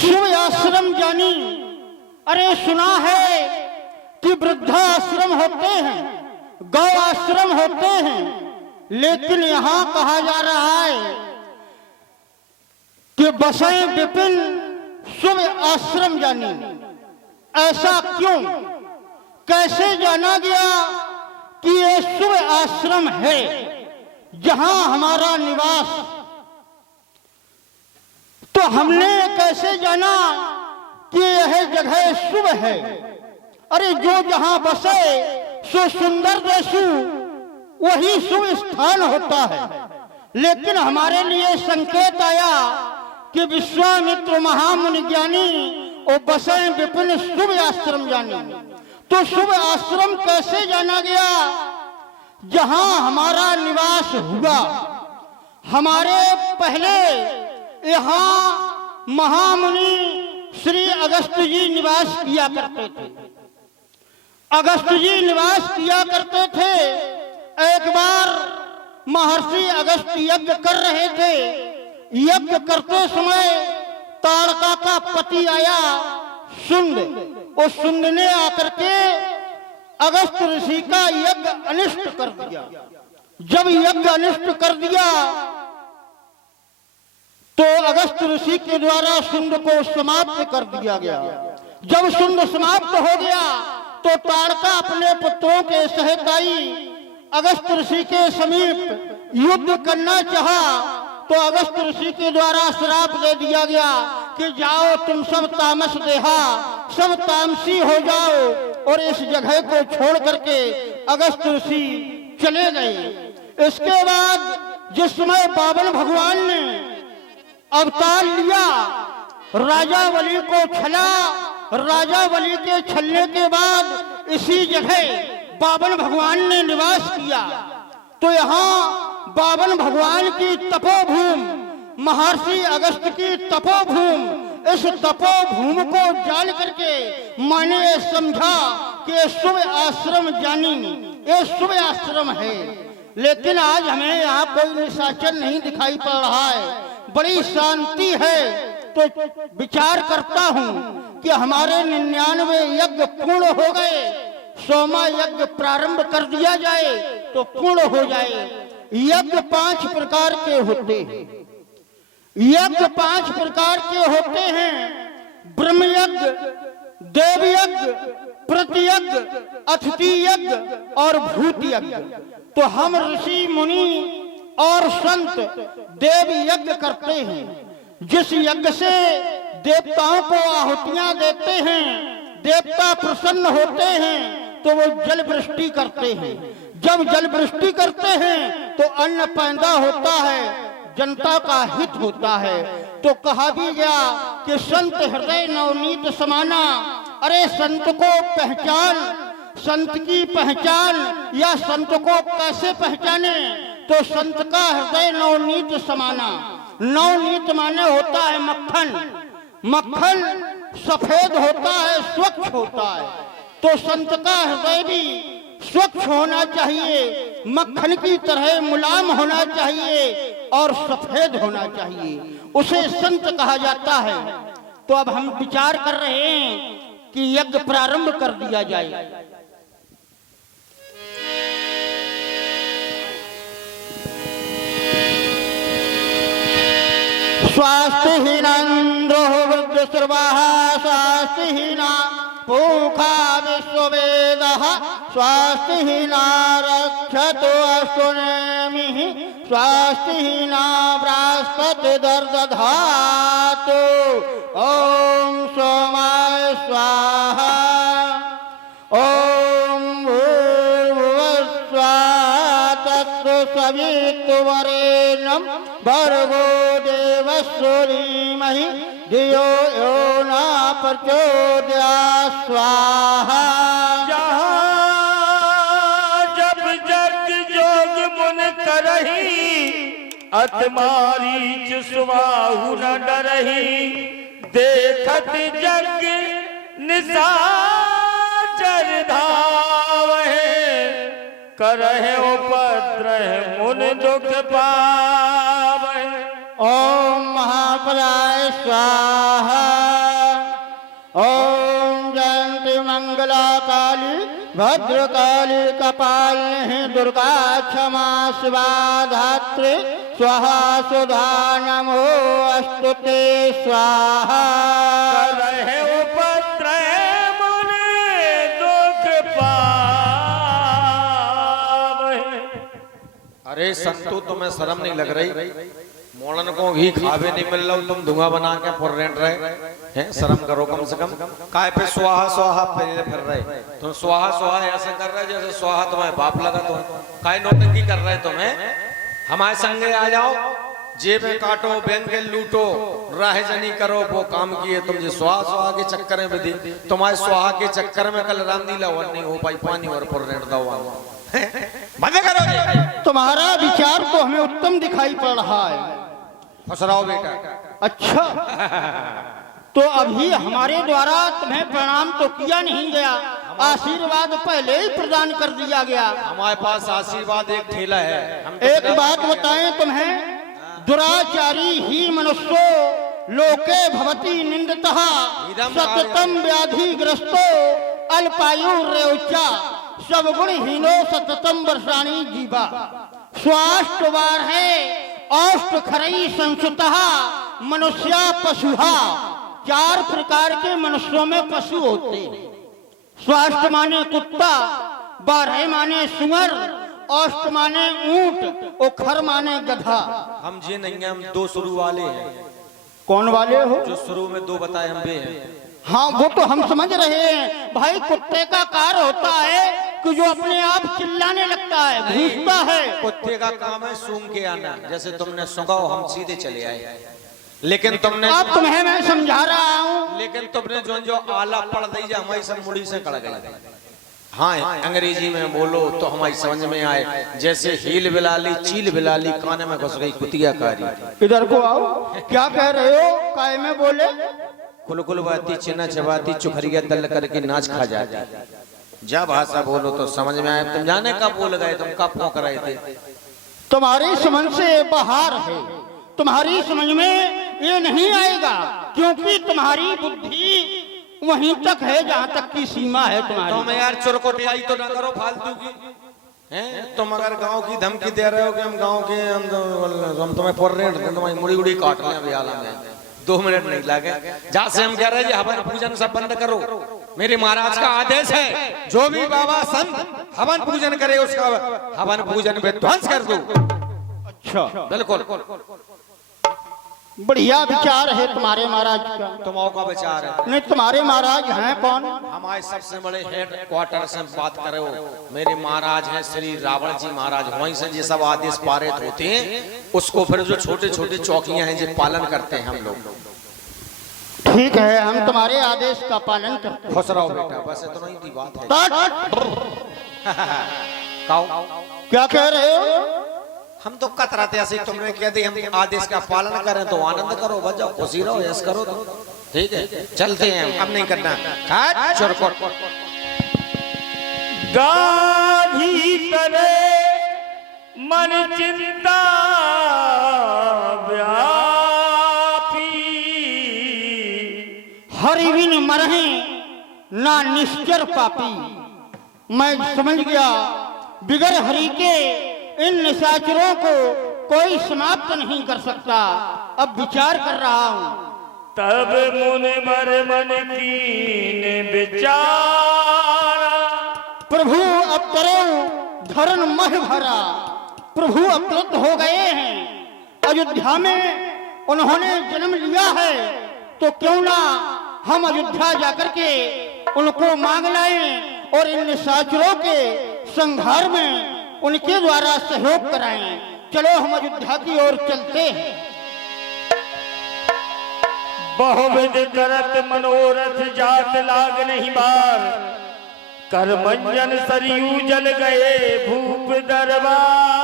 शुभ आश्रम जानी। अरे सुना है कि वृद्धाश्रम होते हैं, गौ आश्रम होते हैं, लेकिन यहां कहा जा रहा है कि बसें विपिन शुभ आश्रम जानी। ऐसा क्यों, कैसे जाना गया कि ये शुभ आश्रम है जहां हमारा निवास? तो हमने कैसे जाना कि यह जगह शुभ है? अरे जो जहां बसे सो सुंदर देशु वही शुभ स्थान होता है। लेकिन हमारे लिए संकेत आया कि विश्वामित्र महामुनि ज्ञानी और बसे विपिन शुभ आश्रम जानी। तो शुभ आश्रम कैसे जाना गया? जहां हमारा निवास हुआ। हमारे पहले यहाँ महामुनि श्री अगस्त जी निवास किया करते थे। अगस्त जी निवास किया करते थे। एक बार महर्षि अगस्त यज्ञ कर रहे थे। यज्ञ करते समय ताड़का का पति आया शुंड। उस शुंड ने आकर के अगस्त ऋषि का यज्ञ अनिष्ट कर दिया। जब यज्ञ अनिष्ट कर दिया तो अगस्त ऋषि के द्वारा शुंड को समाप्त कर दिया गया। जब शुंड समाप्त हो गया तो ताड़का अपने पुत्रों के सहित आई। अगस्त ऋषि के समीप युद्ध करना चाहा तो अगस्त ऋषि के द्वारा श्राप दे दिया गया कि जाओ तुम सब तामस देहा, सब तामसी हो जाओ। और इस जगह को छोड़ करके अगस्त ऋषि चले गए। इसके बाद जिस समय बावन भगवान ने अवतार लिया, राजा बलि को छला। राजा बलि के छलने के बाद इसी जगह बावन भगवान ने निवास किया। तो यहाँ बावन भगवान की तपोभूमि, महर्षि अगस्त की तपोभूमि, इस तपोभूमि को जान करके मैंने समझा कि शुभ आश्रम जानी, ये शुभ आश्रम है। लेकिन आज हमें यहाँ कोई निशाचर नहीं दिखाई पड़ रहा है, बड़ी शांति है। तो विचार करता हूँ कि हमारे 99 यज्ञ पूर्ण हो गए, 100वां यज्ञ प्रारंभ कर दिया जाए तो पूर्ण हो जाए। यज्ञ 5 प्रकार के होते हैं। यज्ञ 5 प्रकार के होते हैं। ब्रह्म यज्ञ, देव यज्ञ, प्रतियज्ञ, अतिथि यज्ञ और भूत यज्ञ। तो हम ऋषि मुनि और संत देव यज्ञ करते हैं। जिस यज्ञ से देवताओं को आहुतियां देते हैं, देवता प्रसन्न होते हैं तो वो जल वृष्टि करते हैं। जब जल वृष्टि करते हैं तो अन्न पैदा होता है, जनता का हित होता है। तो कहा भी गया कि संत हृदय नवनीत समाना। अरे संत को पहचान, संत की पहचान या संत को कैसे पहचाने? तो संत का हृदय नवनीत समाना। नवनीत माने होता है मक्खन। मक्खन सफेद होता है, स्वच्छ होता है। तो संत का हृदय भी स्वच्छ होना चाहिए, मक्खन की तरह मुलायम होना चाहिए और सफेद होना चाहिए, उसे संत कहा जाता है। तो अब हम विचार कर रहे हैं कि यज्ञ प्रारंभ कर दिया जाए। स्वास्थ्यहीनन्द्रो वृद्धश्रवाः स्वास्थ्यहीना पूखा विश्ववेदः स्वास्थ्यहीना रक्षतु अस्तुनेमिः स्वास्थ्यहीना बृहस्पतिर्दधातु। ॐ सोमाय स्वाहा। ॐ भूर्भुवस्सुवः तत्सवितुर्वरेण्यं भर्गो देवस्य धीमहि धियो यो न प्रचोदयात्। स्वाहा। जब जग जोग मुन करही अतमारीच सुबाहु न डरही। देखत जग निशाचर धावहे करहे उपद्रव मुन दुख पावहे। ओम महाबलाय स्वाहा। मंगला काली भद्रकाली कपालिनी दुर्गा क्षमा शिवा धात्री स्वाहा सुधा नमो अस्तुते स्वाहा। करहे उपद्रव मुनि दुख पावै। अरे संतु तुम्हें शर्म नहीं लग रही? मोड़न को घी खावे नहीं मिल रहा, तुम धुआं बना के फुर रहे हैं। शर्म करो कम से कम। काय पे स्वाहा स्वाहा फिर रहे तुम? स्वाहा स्वाहा ऐसे कर रहे जैसे स्वाहा तुम्हारे बाप लगा। तुम काय नौटंकी कर रहे तुम्हें? हमारे संगे आ जाओ, जेबें काटो, बैंक लूटो, राह जनी करो, वो काम किए। तुम जो स्वाहा स्वाहा के चक्कर में विधि, तुम्हारे स्वाहा के चक्कर में कल रामलीला और नहीं हो पाई, पानी और फुर बंद करो। तुम्हारा विचार तो हमें उत्तम दिखाई पड़ रहा है। फसराओ बेटा। अच्छा, तो अभी हमारे द्वारा तुम्हें प्रणाम तो किया नहीं गया, आशीर्वाद पहले ही प्रदान कर दिया गया। हमारे पास आशीर्वाद एक ठेला है। एक बात बताएं तुम्हें, दुराचारी ही मनुष्यो लोके भवति निंदतः सततम व्याधिग्रस्तो अल्पायु रेवचा सब गुण हीनो सततम वर्षाणी जीवा। स्वास्थ्य वार है औष्ट खरई संसुतः मनुष्या पशुहा। 4 प्रकार के मनुष्यों में पशु होते हैं। स्वास्थ्य माने कुत्ता, 12 माने सुअर, औष्ट माने ऊंट और खर माने गधा। हम जी नहीं, हम 2 शुरू वाले हैं। कौन वाले हो? जो शुरू में 2 बताए हम भी हैं। हाँ, वो तो हम समझ रहे हैं भाई। कुत्ते का कार्य होता है कि जो अपने आप चिल्लाने लगता है, भूखता है। कुत्ते का काम है सूंघ के आना। जैसे तुमने सूंघा, हम सीधे चले आए। लेकिन तुमने अब तुम्हें मैं समझा रहा हूँ। लेकिन तुमने जो आला पढ़ दी, हमारी सब मुड़ी से कड़ गई। हाँ, अंग्रेजी में बोलो तो हमारी समझ में आए। जैसे हील बिलाली, चील बिलाली काने में घुस गई कुतिया कारी। इधर को आओ। क्या कह रहे हो? काय में बोले? कुलकुल बाती, चिन्ना चबाती, चुखरिया दल करके नाच खा जाती। जब भाषा बोलो तो समझ में आए। तुम जाने कब बोल गए, तुम कब भौंक रहे थे? तुम्हारी समझ से बाहर है। तुम्हारी समझ में ये नहीं आएगा, क्योंकि तुम्हारी बुद्धि वहीं तक है जहाँ तक की सीमा है तुम्हारी। तुम यार चुरकोटियाई तो ना करो फालतू की। हैं? तुम अगर गांव की धमकी दे रहे हो कि हम गांव के, हम तुम्हें फोड़ रहे हैं, तुम्हारी मुड़ी उड़ी काट रहे हैं अभी आला में। 2 मिनट नहीं लगे। जहाँ से हम कह रहे हैं हवन पूजन सब बंद करो। मेरे महाराज का आदेश है, जो भी बाबा संत हवन पूजन करे उसका हवन पूजन विध्वंस कर दो। अच्छा, बिल्कुल बढ़िया विचार है तुम्हारे महाराज का। तुम्हारा का विचार है? नहीं, तुम्हारे महाराज हैं कौन? हमारे सबसे बड़े हेड क्वार्टर से बात करे हो। मेरे महाराज हैं श्री रावण जी महाराज। वहीं से ये सब आदेश पारित होते हैं, उसको फिर जो छोटे छोटे चौकियां हैं जो पालन करते हैं हम लोग। ठीक है, हम तुम्हारे आदेश का पालन करते हैं। खुश रहो बेटा, बस इतना ही की बात है। क्या कह रहे हो? हम तो कतराते ऐसे तुमने कह दी, हम आदेश का पालन करें तो आनंद करो, बजाओ, खुशी रहो, यश करो तो ठीक है। चलते हैं, अब नहीं करना। गाधी करे मन चिंता व्यापी। हरि बिन मरहे ना निश्चर पापी। मैं समझ गया, बिगर हरि के इन निशाचरों को कोई समाप्त नहीं कर सकता। अब विचार कर रहा हूँ। तब मुनिवर मन कीन विचारा। प्रभु अब करो धरण मह भरा। प्रभु अब क्रुद्ध हो गए हैं। अयोध्या में उन्होंने जन्म लिया है, तो क्यों ना हम अयोध्या जाकर के उनको मांग लाएं और इन निशाचरों के संहार में उनके द्वारा सहयोग कराएं। चलो हम अयोध्या की ओर चलते हैं। बहुविध करत मनोरथ जात लाग नहीं बार। कर मंजन सरयू जल गए भूप दरबार।